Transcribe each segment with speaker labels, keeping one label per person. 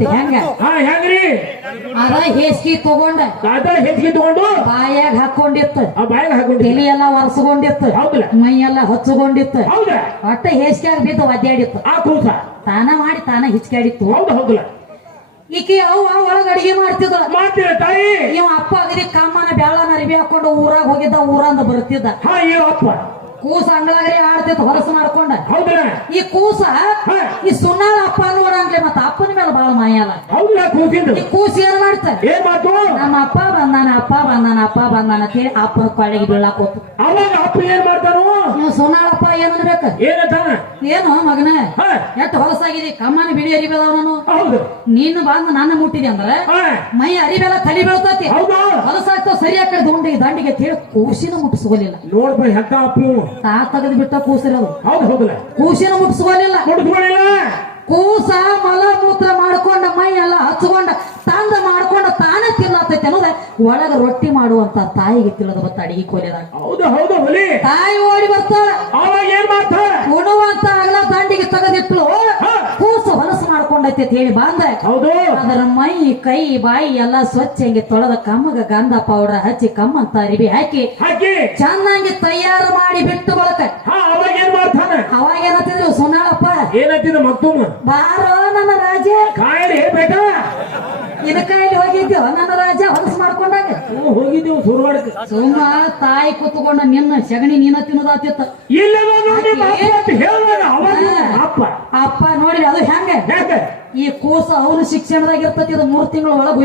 Speaker 1: ಗೊತ್ತೈತಿ ಹೆಂಗ?
Speaker 2: ಹಾ ಹೆಂಗ್ರಿ?
Speaker 1: ಅದ ಹೇಸ್ಕಿ ತಗೊಂಡ.
Speaker 2: ಅದ ಹೆಚ್ಚಿಗೆ ತಗೊಂಡು?
Speaker 1: ಬಾಯಾಗ ಹಾಕೊಂಡಿತ್ತು.
Speaker 2: ಆ ಬಾಯಿಗೆ ಹಾಕೊಂಡಿ
Speaker 1: ತಲಿ ಎಲ್ಲ ಒರೆಸ್ಕೊಂಡಿತ್ತು.
Speaker 2: ಹೌದಲ್ಲ
Speaker 1: ಮೈ ಎಲ್ಲ ಹಚ್ಚಿಕೊಂಡಿತ್ತು
Speaker 2: ಹೌದಾ
Speaker 1: ಒಟ್ಟ ಹೇಸ್ಕ್ಯಾಗ ಬಿದ್ದು ಒದ್ದಾಡಿತ್ತು.
Speaker 2: ಆ ಕೂಸ?
Speaker 1: ತಾನ ಮಾಡಿ ತಾನ ಹಿಚ್ಕಾಡಿತ್ತು
Speaker 2: ಹೌದು ಹೌದಲ್ಲ
Speaker 1: ಈಕಿ ಅವ್ ಒಳಗ ಅಡಿಗೆ ಮಾಡ್ತಿದ್ದ
Speaker 2: ಮಾಡ್ತೀರ ತಾಯಿ?
Speaker 1: ಇವ ಅಪ್ಪ ಅಗದಿ ಕಾಮನ ಬ್ಯಾಳನ ಅರಿವಿ ಹಾಕೊಂಡು ಊರಾಗ ಹೋಗಿದ್ದ ಊರಂದ ಬರ್ತಿದ್ದ.
Speaker 2: ಹಾ ಅಪ್ಪ.
Speaker 1: ಕೂಸ ಅಂಗಳಾಗ್ರಿ ಆಡ್ತಿತ್ತು ಹೊರಸು ಮಾಡ್ಕೊಂಡ.
Speaker 2: ಹೌದಲ್ಲ
Speaker 1: ಈ ಕೂಸ ಈ ಸುನ್ನಾರ ಅಪ್ಪ ನೋಡಂಗ್ಲಿ ಮತ್ತ ಅಪ್ಪನ ಮೇಲೆ ಬಾಳ ಮಾಯಲ್ಲ
Speaker 2: ಹೌದಲ್ಲ ಕೂಸಿಂದು
Speaker 1: ಈ ಕೂಸ ಏನ್ ಮಾಡ್ತ
Speaker 2: ಏನ್ ಮಾತು?
Speaker 1: ನಮ್ಮ ಅಪ್ಪ ಬಂದಾನ ಅಪ್ಪ ಬಂದಾನ ಅಪ್ಪ ಬಂದಾನ ಅಪ್ಪನ ಕೊಳ್ಳಿಗೆ ಬೀಳಾಕ್ ಹೋತು
Speaker 2: ಅವಾಗ ಅಪ್ಪ ಏನ್ ಮಾಡ್ತಾನು?
Speaker 1: ನೀವು ಸೋನಾಳಪ್ಪ ಏನ್ ಅನ್ಬೇಕ
Speaker 2: ಏನಂತಾನ
Speaker 1: ಏನು ಮಗನ? ಹೊಲಸಾಗಿದೆ? ಕಮ್ಮನ ಬಿಡಿ ಅರಿಬೇದವ ನಾನು.
Speaker 2: ಹೌದು.
Speaker 1: ನೀನು ಬಂದು ನನ್ನ ಮುಟ್ಟಿದೆ ಅಂದ್ರೆ ಮೈ ಅರಿಬೇಲ ತಲೆ ಬೀಳ್ತತಿ.
Speaker 2: ಹೌದಾ.
Speaker 1: ಹೊಲಸಾಗ್ತಾವ ಸರಿಯಾಗಿ ಕಡೆ ದುಂಡಿಗೆ ದಂಡಿಗೆ ತೇಳಿ ಕೂಸಿನ ಮುಟ್ಟಿಸ್ಕೊಲಿಲ್ಲ.
Speaker 2: ನೋಡ್ಬ ಎಂತ ಅಪ್ಪ
Speaker 1: ತಾ ತೆಗೆದು ಬಿಟ್ಟ ಕೂಸಿರೋದು.
Speaker 2: ಹೌದು ಹೌದಲ್ಲ
Speaker 1: ಕೂಸಿನ ಮುಟ್ಟಿಸ್ಕೊಲಿಲ್ಲ.
Speaker 2: ಮುಡ್ಸ್ಕೊಂಡಿಲ್ಲ
Speaker 1: ಕೂಸ ಮಲ ಮೂತ್ರ ಮಾಡ್ಕೊಂಡ ಮೈ ಎಲ್ಲ ಹಚ್ಕೊಂಡ ತಂದ ಮಾಡ್ಕೊಂಡ ತಾನೇ ತಿನ್ನತೈತಿ ಅನ್ನೋದ ಒಳಗ ರೊಟ್ಟಿ ಮಾಡುವಂತ ತಾಯಿಗೆ ತಿಳಿದು ಬತ್ತ ಅಡಿಗೆ ಕೋಲಿದಾಗ.
Speaker 2: ಹೌದು ಹೌದು ಹುಲಿ.
Speaker 1: ತಾಯಿ ಓಡಿ ಬರ್ತಾಳ
Speaker 2: ಅವಾಗ ಏನ್ ಮಾಡ್ತಾರ
Speaker 1: ಉಣುವಂತ ಅಗಲ ದಂಡಿಗೆ ತೆಗೆದಿಟ್ಲು. ಕೂಸು ಹೊಲಸು ಮಾಡ್ಕೊಂಡೈತಿ ಅಂತ ಹೇಳಿ ಬಂದ.
Speaker 2: ಹೌದು.
Speaker 1: ಅದರ ಮೈ ಕೈ ಬಾಯಿ ಎಲ್ಲ ಸ್ವಚ್ಛ ಹಿಂಗೆ ತೊಳೆದ ಕಮ್ಮಗ ಗಂಧ ಪೌಡರ್ ಹಚ್ಚಿ ಕಮ್ಮಂತ ಅರಿವಿ ಹಾಕಿ
Speaker 2: ಹಾಕಿ.
Speaker 1: ಚೆನ್ನಾಗಿ ತಯಾರು ಮಾಡಿ ಬಿಟ್ಟು ಬಳಕ
Speaker 2: ಅವಾಗ ಏನ್ ಮಾಡ್ತಾನ?
Speaker 1: ಅವಾಗ ಏನಂತಿದ್ರು ಸುನಾಳಪ್ಪ
Speaker 2: ಏನತ್ತಿದ್ರು ಮತ್ತೊಮ್ಮ
Speaker 1: ಬಾರೋ ನನ್ನ ರಾಜ.
Speaker 2: ಬೇಟ?
Speaker 1: ಇದಕ್ಕಾಗಿ ಹೋಗಿದ್ಯೋ? ನನ್ನ ರಾಜ ಹೊಲಸು
Speaker 2: ಹ್ಞೂ ಹೋಗಿದ್ದೀವಿ ಸುರ್ವಾಡಕ್ಕೆ
Speaker 1: ಸುಮ್ಮ ತಾಯಿ ಕುತ್ಕೊಂಡ ನಿನ್ನ ಸಗಣಿ ನೀನ ತಿನ್ನೋದಾತಿತ್ತ.
Speaker 2: ಇಲ್ಲ ಅಪ್ಪ.
Speaker 1: ಅಪ್ಪ ನೋಡಿ ಅದು ಹೆಂಗ? ಈ ಕೂಸ ಅವನು ಶಿಕ್ಷಣದಾಗ ಇರ್ತತಿ ಇದು ಮೂರ್ ತಿಂಗಳ ಒಳಗ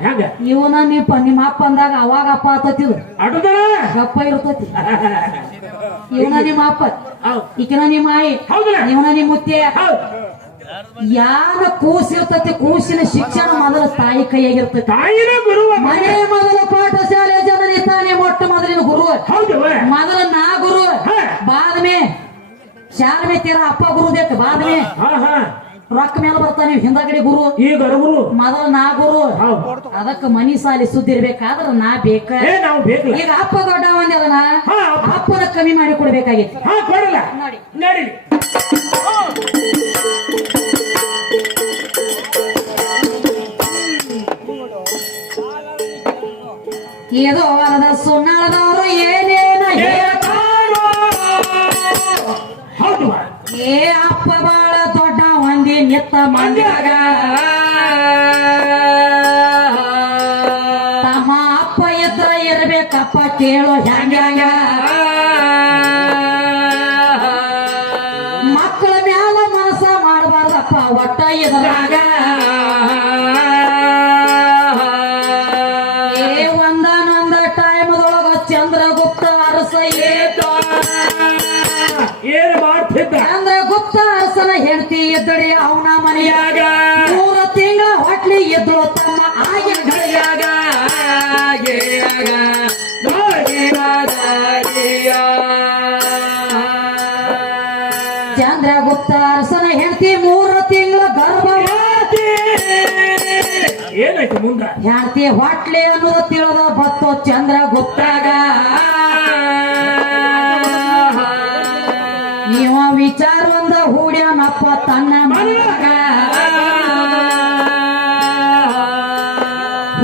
Speaker 2: ಹೆಂಗ?
Speaker 1: ಇವನ ನೀಪ ನಿಮ್ಮ ಅಪ್ಪ ಅಂದಾಗ ಅವಾಗ ಅಪ್ಪ ಆತತಿ ಇದು ಗಪ್ಪ ಇರ್ತತಿ. ಇವನ ನಿಮ್ಮ ಅಪ್ಪ ಈಕಿನ ನಿಮ್ಮ ಆಯಿ ಇವನ ನಿಮ್ಮ ಮುತ್ತೆ ಯಾರ ಕೂಸಿರ್ತತಿ ಕೂಸಿನ ಶಿಕ್ಷಣ ಮೊದಲ ತಾಯಿ ಕೈಯಾಗಿರ್ತತಿ.
Speaker 2: ತಾಯಿನ ಗುರು
Speaker 1: ಮನೆ ಮೊದಲ ಪಾಠಶಾಲೆ ಜನರಿ ತಾನೇ ಮೊಟ್ಟ ಮೊದಲಿನ ಗುರು
Speaker 2: ಹೌದು.
Speaker 1: ಮೊದಲ ನಾ ಗುರು. ಬಾದಮೆ. ಶಾಲೆ ತೀರ ಅಪ್ಪ ಗುರು ದೇಕ ಬಾದಮಿ.
Speaker 2: ಹಾ ಹಾ.
Speaker 1: ರೊಕ್ಕ ಮೇಲೆ ಬರ್ತಾನೆ ಹಿಂದಗಡೆ ಗುರು.
Speaker 2: ಈಗ ಗುರು
Speaker 1: ಮೊದಲ ನಾ ಗುರು. ಅದಕ್ಕೆ ಮನಿ ಸಾಲಿ ಸುದ್ದಿರ್ಬೇಕಾದ್ರ ನಾ ಬೇಕ.
Speaker 2: ನಾವು
Speaker 1: ಈಗ ಅಪ್ಪ ದೊಡ್ಡ
Speaker 2: ಒಂದೇ
Speaker 1: ಅಪ್ಪನ ಕಮ್ಮಿ ಮಾಡಿ ಕೊಡ್ಬೇಕಾಗಿತ್ತು ನೋಡಿ. ಇದು ವರದ ಸುಣ್ಣದವರು ಏನೇನ ಏ ಅಪ್ಪ ಬಾಳ ದೊಡ್ಡ ಒಂದಿ ನಿತ್ತ ಮಂದ್ಯಾಗ ತಮ್ಮ ಅಪ್ಪ ಇದ್ರ ಇರ್ಬೇಕಪ್ಪ ಕೇಳು ಹ್ಯಾಂಗ್ಯಾಂಗ ಮಕ್ಕಳ ಮ್ಯಾಲ ಮನಸ ಮಾಡಬಾರ್ದಪ್ಪ ಒಟ್ಟ ಇದ್ರಾಗ. ಹೆಂಡತಿ ಹೊಟ್ಲಿ ಅನ್ನೋದು ತಿಳಿದ ಬತ್ತು ಚಂದ್ರಗುಪ್ತಾಗ. ಇವ ವಿಚಾರ ಒಂದ ಹೂಡ್ಯಾನಪ್ಪ ತನ್ನ ಮನೆಯಾಗ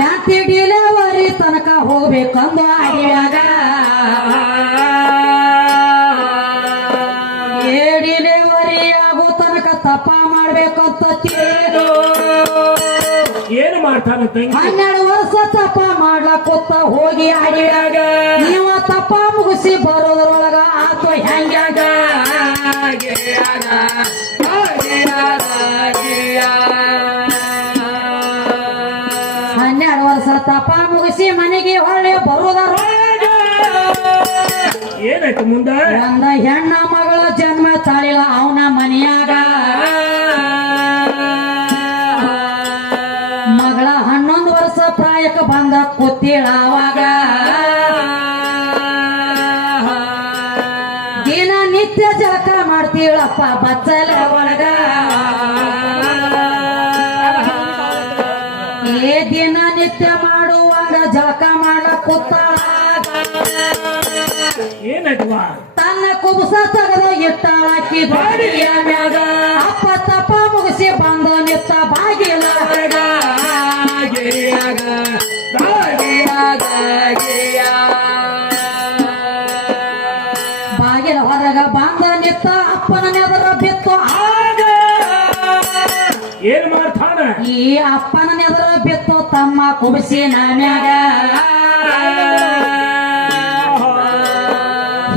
Speaker 1: ಯಾತಿ ಡಿಲೆವರಿ ತನಕ ಹೋಗ್ಬೇಕಂದು ಅಡಿಯಾಗ
Speaker 2: ಮಾಡ್ತಾನ ತಂಗಿ
Speaker 1: ಹನ್ನೆರಡು ವರ್ಷ ತಪ್ಪ ಮಾಡ್ಲಕ್ಕೊತ್ತ ಹೋಗಿ ಅಡಿಯಾಗ. ನೀವ ತಪ್ಪ ಮುಗಿಸಿ ಬರೋದ್ರೊಳಗ ಆತು ಹೆಂಗ್ಯಾಗ? ಹನ್ನೆರಡು ವರ್ಷ ತಪ್ಪ ಮುಗಿಸಿ ಮನೆಗೆ ಹೊಳ್ಳಿ ಬರೋದರ
Speaker 2: ಏನಾಯ್ತು ಮುಂದ?
Speaker 1: ಒಂದ ಹೆಣ್ಣ ಮಗಳ ಜನ್ಮ ತಾಳಿಲ್ಲ ಅವನ ಮನೆಯಾಗ ಕೂತಿಳ ಅವಾಗ ದಿನ ನಿತ್ಯ ಜಳಕ ಮಾಡ್ತೀಳಪ್ಪ ಬಚ್ಚಲ ಒಳಗ. ಏ ದಿನ ನಿತ್ಯ ಮಾಡುವಾಗ ಜಳಕ
Speaker 2: ಏನಾಯ್ತವ
Speaker 1: ತನ್ನ ಕುಬಸ ತಗದು ಇಟ್ಟಾಳಕ್ಕಿ ಬಾಡಿಯ ಮ್ಯಾಗ. ಅಪ್ಪ ತಪ್ಪ ಮುಗಿಸಿ ಬಂದ ನಿತ್ತ. ಬಾಗಿಲ ಅಪ್ಪನ ನೆದರ ಬಿತ್ತು ತಮ್ಮ ಕುಡಿಸಿ ಮ್ಯಾಗ.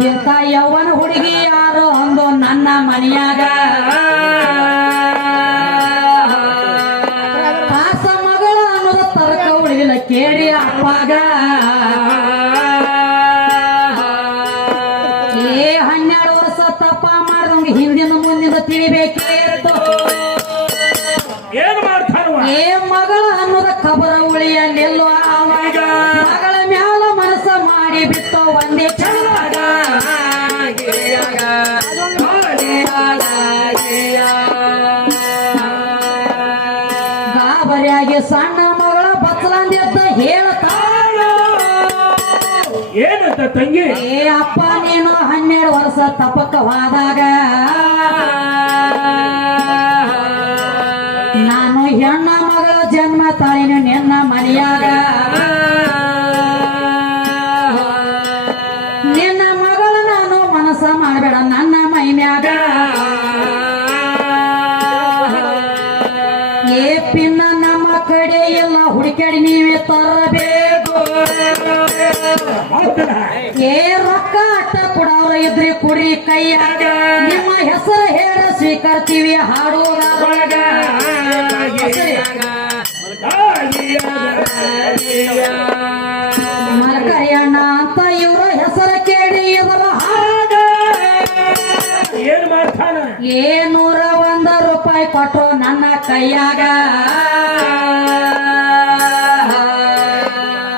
Speaker 1: ಇಂಥ ಯೌವನ ಹುಡುಗಿ ಯಾರು ಅಂದು ನನ್ನ ಮನೆಯಾಗ. ಉಳಿಯಲಿಲ್ಲ ಅವಾಗ ಮಗಳ ಮ್ಯಾಲ ಮನಸ್ಸ ಮಾಡಿ ಬಿತ್ತು ಒಂದೇ ಚಲಾಗ ಗಾಬರಿಯಾಗಿ ಸಣ್ಣ ಮಗಳ ಬಚ್ಚಲಂದಿದ್ದ ಹೇಳ್ತಾ
Speaker 2: ಏನಂತ ತಂಗಿ?
Speaker 1: ಏ ಅಪ್ಪ ನೀನು ಹನ್ನೆರಡು ವರ್ಷ ತಪಕವಾದಾಗ ನಾನು ಹೆಣ್ಣ ಮಗಳ ಜನ್ಮ ತಾಯಿನ ನಿನ್ನ ಮನೆಯಾಗ. ನಿನ್ನ ಮಗಳ ನಾನು ಮನಸ್ಸ ಮಾಡಬೇಡ ನನ್ನ ಮೈಮ್ಯಾಗ ಏ ಪಿನ್ನ ನಮ್ಮ ಕಡೆ ಎಲ್ಲ ಹುಡುಕಾಡಿ ನೀವೇ ತರಬೇಕು. ಏ ರೊಕ್ಕ ಅಟ್ಟ ಕೊಡವ್ರ ಇದ್ರಿ ಕುಡ್ರಿ ಕೈಯಾಗ. ನಿಮ್ಮ ಹೆಸರು ಸ್ವೀಕರ್ತೀವಿ ಹಾಡುವುದರೊಳಗ ಮರಕರಿಯಣ್ಣ ಅಂತ ಇವರ ಹೆಸರು ಕೇಳಿ ಇವರ ಹಾಡ
Speaker 2: ಏನ್ ಮಾಡ್ತಾನ
Speaker 1: ಏನೂರ ನೂರ ಒಂದ ರೂಪಾಯಿ ಕೊಟ್ಟು ನನ್ನ ಕೈಯಾಗ.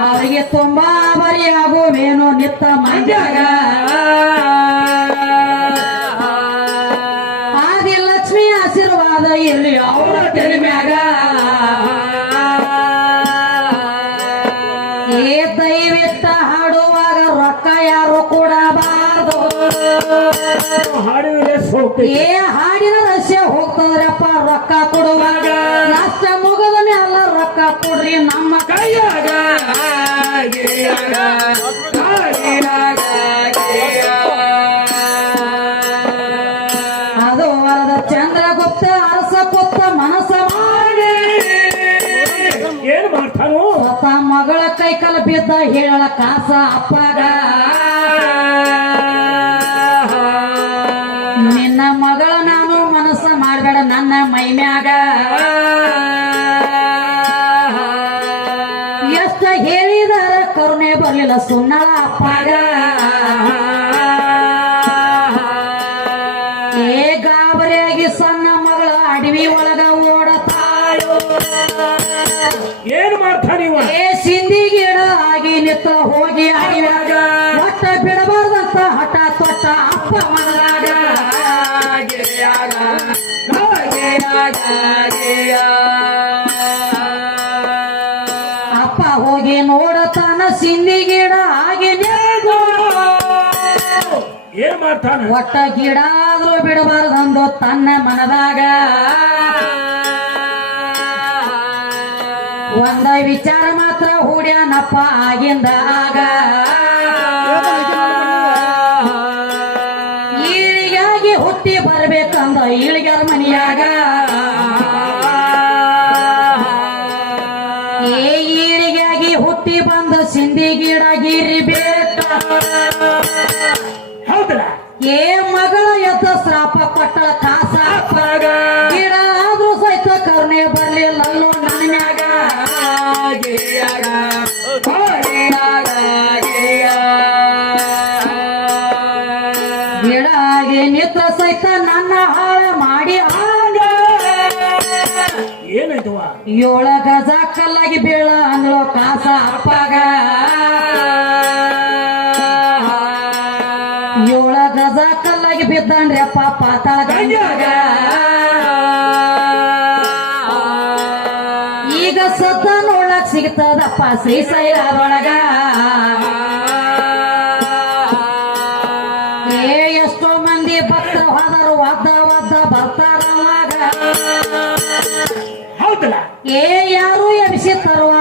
Speaker 1: ಅವರಿಗೆ ತುಂಬಾ ಬರಿಯಾಗುವೇನು ನಿತ್ತ ಮಂಡ್ಯಾಗ. ಆಶೀರ್ವಾದ ಇಲ್ಲಿ ಅವರ ತಲೆ ಮ್ಯಾಗ. ಏ ದೈವಿತ್ತ ಹಾಡುವಾಗ ರೊಕ್ಕ ಯಾರು ಕೊಡಬಾರದು. ಏ ಹಾಡಿನ ರಸ್ಯ ಹೋಗ್ತದ್ರಪ್ಪ ರೊಕ್ಕ ಕೊಡುವಾಗ. ನಷ್ಟ ಮುಗದ ಮೇಲೆ ರೊಕ್ಕ ಕೊಡ್ರಿ ನಮ್ಮ ಕೈಯಾಗ. ಕೈ ಕಲ ಹೇಳ ಕಾಸ ಅಪ್ಪಗ.
Speaker 2: ಏನ್ ಮಾಡ್ತಾನ?
Speaker 1: ಒಟ್ಟ ಗಿಡ ಆದ್ರೂ ಬಿಡಬಾರ್ದಂದು ತನ್ನ ಮನದಾಗ. ಒಂದ ವಿಚಾರ ಮಾತ್ರ ಹೂಡ್ಯಾನಪ್ಪ ಆಗಿಂದ ಆಗ. ಈಳಿಗಾಗಿ ಹುಟ್ಟಿ ಬರ್ಬೇಕಂದ ಈಳಿಗಾರ ಮನಿಯಾಗ. ಏ ಈಳಿಗಾಗಿ ಹುಟ್ಟಿ ಬಂದು ಸಿಂಧಿ ಗಿಡ ಗಿರಿ ಬೇಟ ಏ ಮಗಳ ಎದ್ದ ಶ್ರಾಪ ಕೊಟ್ಟ ಕಾಸ. ಗಿಡ ಆದ್ರೂ ಸಹಿತ ಕರ್ಣೆ ಬರ್ಲಿಲ್ಲಲ್ಲೋ ನನ್ನ ಮ್ಯಾಗ. ಗಿಡ ಆಗಿ ನಿತ್ರ ಸಹಿತ ನನ್ನ ಹಾಳ ಮಾಡಿ ಆಗ.
Speaker 2: ಏನಾಯ್ತವ
Speaker 1: ಏಳ ಗಜ ಕಲ್ಲಾಗಿ ಬೀಳ ಅಂದ್ಳು. ಏಳ ಗಜ ಕಲ್ಲಾಗಿ ಬಿದ್ದಾನ್ರಿ ಅಪ್ಪ ಈಗ ಸತ ನೋಡಕ್ ಸಿಗ್ತದಪ್ಪ ಶ್ರೀ
Speaker 2: ಸೈಲಾದೊಳಗ
Speaker 1: ಏ ಎಷ್ಟೋ ಮಂದಿ ಭಕ್ತರು ಹೋದರು ಒದ್ದ ಒದ್ದ ಬರ್ತಾರ ಏ ಯಾರು ಎಬ್ಸಿ ತರುವ?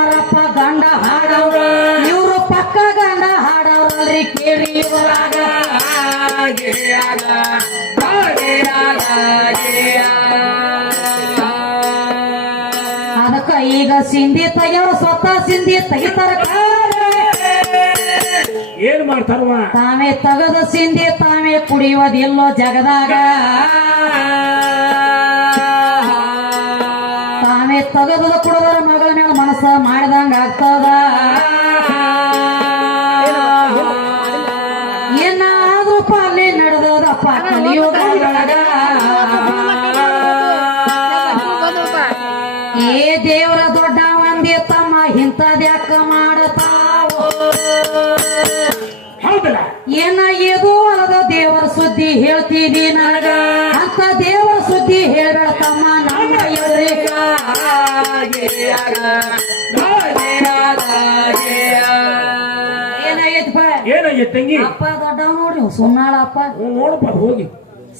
Speaker 1: ಅದಕ್ಕ ಈಗ ಸಿಂಧಿ ತೆಗಿಯವ್ರು ಸ್ವತಃ ಸಿಂಧಿ ತೆಗಿತಾರ.
Speaker 2: ಏನ್ ಮಾಡ್ತಾರವ?
Speaker 1: ತಾವೇ ತಗದ ಸಿಂಧಿ ತಾವೇ ಕುಡಿಯೋದಿಲ್ಲೋ ಜಗದಾಗ. ತಾವೇ ತಗದ ಕುಡದರ ಮಗಳ ಮೇಲೆ ಮನಸ್ಸ ಮಾಡಿದಂಗ ಆಗ್ತದ. ಏನ ಏದೋ ಅಲ್ಲದ ದೇವರ ಸುದ್ದಿ ಹೇಳ್ತೀನಿ ನನಗ ಅಂತ ದೇವರ ಸುದ್ದಿ ಹೇಳತಮ್ಮ ತಮ್ಮ ನಮ್ಮ ಏನಾಗೈತಪ್ಪ
Speaker 2: ಏನಾಗೈತೆ ತಂಗಿ?
Speaker 1: ಅಪ್ಪ ದೊಡ್ಡವ ನೋಡ್ರಿ ಸುನ್ನಾಳ ಅಪ್ಪ.
Speaker 2: ನೋಡಪ್ಪ ಹೋಗಿ.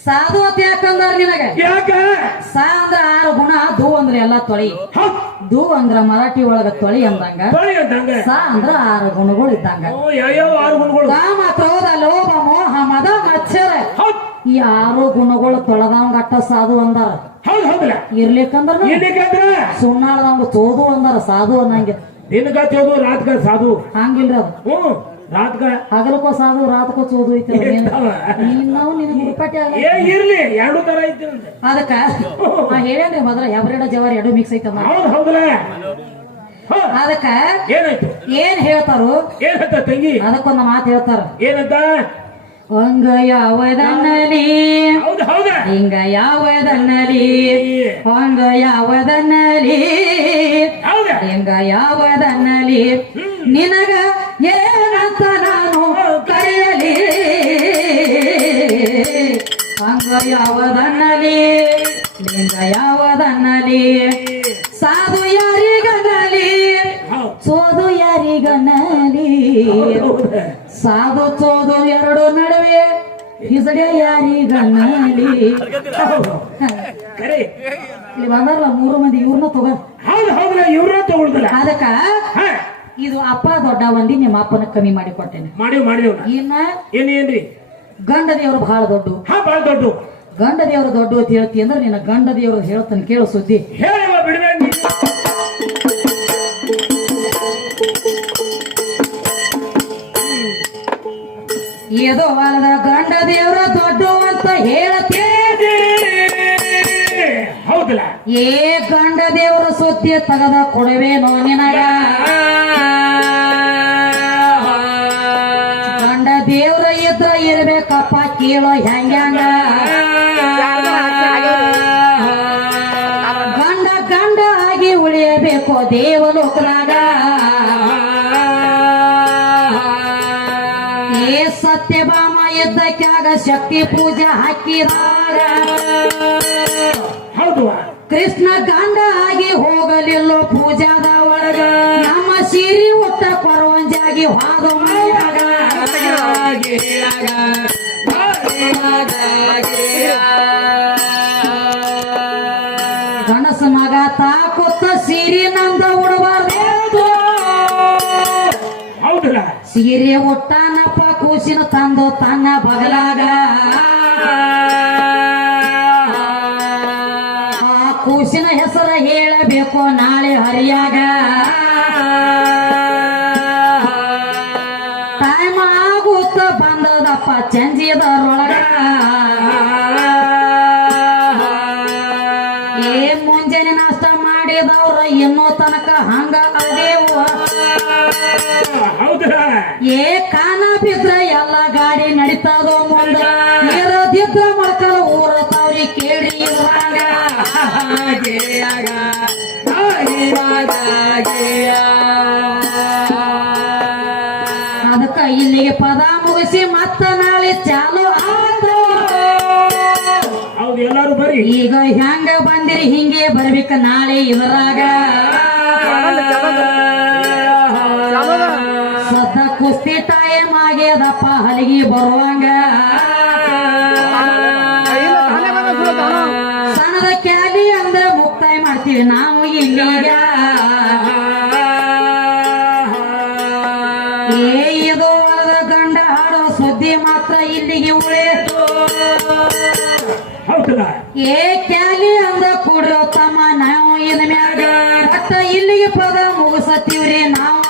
Speaker 1: ಸಾಧು ಅಂತ ಯಾಕಂದ್ರ ನಿನಗ?
Speaker 2: ಯಾಕ?
Speaker 1: ಸಾ ಅಂದ್ರ ಆರು ಗುಣ ಧೂ ಅಂದ್ರೆ ಎಲ್ಲಾ ತೊಳಿ.
Speaker 2: ಹೌದ್
Speaker 1: ಧೂ ಅಂದ್ರ ಮರಾಠಿ ಒಳಗ ತೊಳಿ ಅಂದಂಗ. ಸಾ ಅಂದ್ರ ಆರು ಗುಣಗಳು ಇದ್ದಂಗ.
Speaker 2: ಓ ಯಾವ್ಯಾವ ಆರು ಗುಣಗಳು?
Speaker 1: ಕಾಮ ಕ್ರೋಧ ಲೋಭ ಮೋಹ ಮದ ಮಚ್ಚರ
Speaker 2: ಹೌದ್.
Speaker 1: ಈ ಆರು ಗುಣಗಳು ತೊಳೆದಂಗ ಅಟ್ಟ ಸಾಧು ಅಂದಾರ.
Speaker 2: ಹೌದ್ ಹೌದಲ್ಲ
Speaker 1: ಇರ್ಲಿಕ್ಕಂದ್ರ?
Speaker 2: ಏನಕ್ಕಂದ್ರ
Speaker 1: ಸುಣ್ಣಾಳದವಂಗ ಚೋದು ಅಂದಾರ ಸಾಧು ಅನ್ನಂಗೆ
Speaker 2: ದಿನಗ ತೋದು ರಾತ್ಗ ಸಾಧು.
Speaker 1: ಹಂಗಿಲ್ರಿ ಅದು.
Speaker 2: ಹ್ಞೂ ರಾತ್ಕ
Speaker 1: ಹಗಲಕ್ಕೋ ಸಾಧು ರಾತ್ಕೋ ಚೋದು ಐತಿ. ನಾವು ನಿನಗೆ ಆಗಲ್ಲ.
Speaker 2: ಏ ಇರ್ಲಿ ಎರಡು ತರ ಐತಿ.
Speaker 1: ಅದಕ್ಕ? ನಾ ಹೇಳೇನ್ರಿ ಮೊದಲ ಎಬ್ರೆಡ ಜವಾರಿ ಎರಡು ಮಿಕ್ಸ್ ಐತಮ್ಮ.
Speaker 2: ಹೌದು ಹೌದಲ್ಲ?
Speaker 1: ಅದಕ್ಕ?
Speaker 2: ಏನಾಯ್ತು?
Speaker 1: ಏನ್ ಹೇಳ್ತಾರು?
Speaker 2: ಏನಂತ ತಂಗಿ?
Speaker 1: ಅದಕ್ಕೊಂದು ಮಾತು ಹೇಳ್ತಾರ.
Speaker 2: ಏನಂತ?
Speaker 1: ಹಂಗ ಯಾವದನ್ನಲಿ
Speaker 2: ಹೌದ್ ಹೌದ.
Speaker 1: ಹಿಂಗ ಯಾವದನ್ನಲಿ ಹಂಗ ಯಾವದನ್ನಲಿ
Speaker 2: ಹೌದ.
Speaker 1: ಹಿಂಗ ಯಾವದನ್ನಲಿ ನಿನಗ ಏನಂತ ನಾನು ಕರೆಯಲಿ? ಅಂಗ ಯಾವುದನ್ನಲಿ ಲಿಂಗ ಯಾವುದನ್ನಲಿ ಸಾಧು ಯಾರಿಗನಲಿ ಸೋದು ಯಾರಿಗನಲಿ ಸಾಧು ಸೋದು ಎರಡು ನಡುವೆ ಹಿಸಡೆ ಯಾರಿಗನಲಿ? ಇಲ್ಲಿ ಬಂದಾರಲ್ಲ ಮೂರು ಮಂದಿ ಇವ್ರನ್ನ ತಗೋ.
Speaker 2: ಹೌದು ಹೌದು ಇವ್ರನ್ನ ತಗೊಳ್ದಲ್ಲ.
Speaker 1: ಅದಕ್ಕ ಇದು ಅಪ್ಪ ದೊಡ್ಡ ಮಂದಿ ನಿಮ್ಮ ಅಪ್ಪನ ಕಮ್ಮಿ ಮಾಡಿ ಕೊಡ್ತೇನೆ
Speaker 2: ಮಾಡಿವ್ ಮಾಡಿವ್
Speaker 1: ಇನ್ನ
Speaker 2: ಏನ್? ಏನ್ರಿ
Speaker 1: ಗಂಡ ದೇವರು ಬಹಳ ದೊಡ್ಡ.
Speaker 2: ಹಾ ಬಾಳ ದೊಡ್ಡ.
Speaker 1: ಗಂಡ ದೇವರು ದೊಡ್ಡ ಅಂತ ಹೇಳ್ತಿ ಅಂದ್ರೆ ನಿನ್ನ ಗಂಡ ದೇವರು ಹೇಳ್ತಾನೆ ಕೇಳು ಸುದ್ದಿ.
Speaker 2: ಹೇಳವ ಬಿಡಬೇಡಿ.
Speaker 1: ಏದೋ ಅಲ್ಲದ ಗಂಡ ದೇವರ ದೊಡ್ಡ ಅಂತ ಹೇಳತ್ತೇ
Speaker 2: ಹೌದಲ್ಲ?
Speaker 1: ಏ ಗಂಡ ದೇವರ ಸುದ್ದಿ ತಗದ ಕೊಡವೇನೋ ನಿನಗ? ಕೇಳೋ ಹೆಂಗ್ಯಾಂಗ ಗಂಡ ಗಂಡ ಆಗಿ ಉಳಿಯಬೇಕು ದೇವಲೋಕನಾಗ ಏ ಸತ್ಯಭಾಮ ಇದ್ದಕ್ಕಾಗ ಶಕ್ತಿ ಪೂಜೆ ಹಾಕಿದಾಗ
Speaker 2: ಹೌದು
Speaker 1: ಕೃಷ್ಣ ಗಂಡ ಆಗಿ ಹೋಗಲಿಲ್ಲೋ ಪೂಜಾದ ಒಳಗ ನಮ್ಮ ಸಿರಿ ಒಟ್ಟ ಕೊರವಂಜಾಗಿ ಹಾದು ಮನೆಯಾಗ ಸೀರೆ ಒಟ್ಟಾನಪ್ಪ ಕೂಸಿನ ತಂದು ತನ್ನ ಬಗಲಾಗ ಆ ಕೂಸಿನ ಹೆಸರು ಹೇಳಬೇಕು ನಾಳೆ ಹರಿಯಾಗ. ಬಿದ್ರ ಎಲ್ಲ ಗಾಡಿ ನಡೀತದೋ ಮುಂದ ಇರದಿದ್ರ ಮಕ್ಕಳ ಊರ ತಾವ್ರಿ ಕೇಳಿ ಅದಕ್ಕ ಇಲ್ಲಿಗೆ ಪದ ಮುಗಿಸಿ ಮತ್ತ ನಾಳೆ ಚಾಲು
Speaker 2: ಎಲ್ಲಾರು ಬರಿ
Speaker 1: ಈಗ ಹೆಂಗ ಬಂದಿರಿ ಹಿಂಗೆ ಬರ್ಬೇಕ ನಾಳೆ ಇದ್ರಾಗ ಆಗ್ಯದಪ್ಪ ಹಲಿಗೆ ಬರುವಂಗ. ಸಣ್ಣದ ಕ್ಯಾಲಿ ಅಂದ್ರೆ ಮುಕ್ತಾಯ ಮಾಡ್ತೀವಿ ನಾವು ಇಲ್ಲಿಗ. ಏ ಇದು ಹೊಲದ ಗಂಡ ಹಾಡೋ ಸುದ್ದಿ ಮಾತ್ರ ಇಲ್ಲಿಗೆ ಉಳಿಯಿತು. ಏ ಕ್ಯಾಲಿ ಅಂದ್ರೆ ಕೊಡ್ರೋ ತಮ್ಮ ನಾವು ಇದ್ ಮ್ಯಾಗ. ಇಲ್ಲಿಗೆ ಪದ ಮುಗಿಸತ್ತೀವ್ರಿ ನಾವು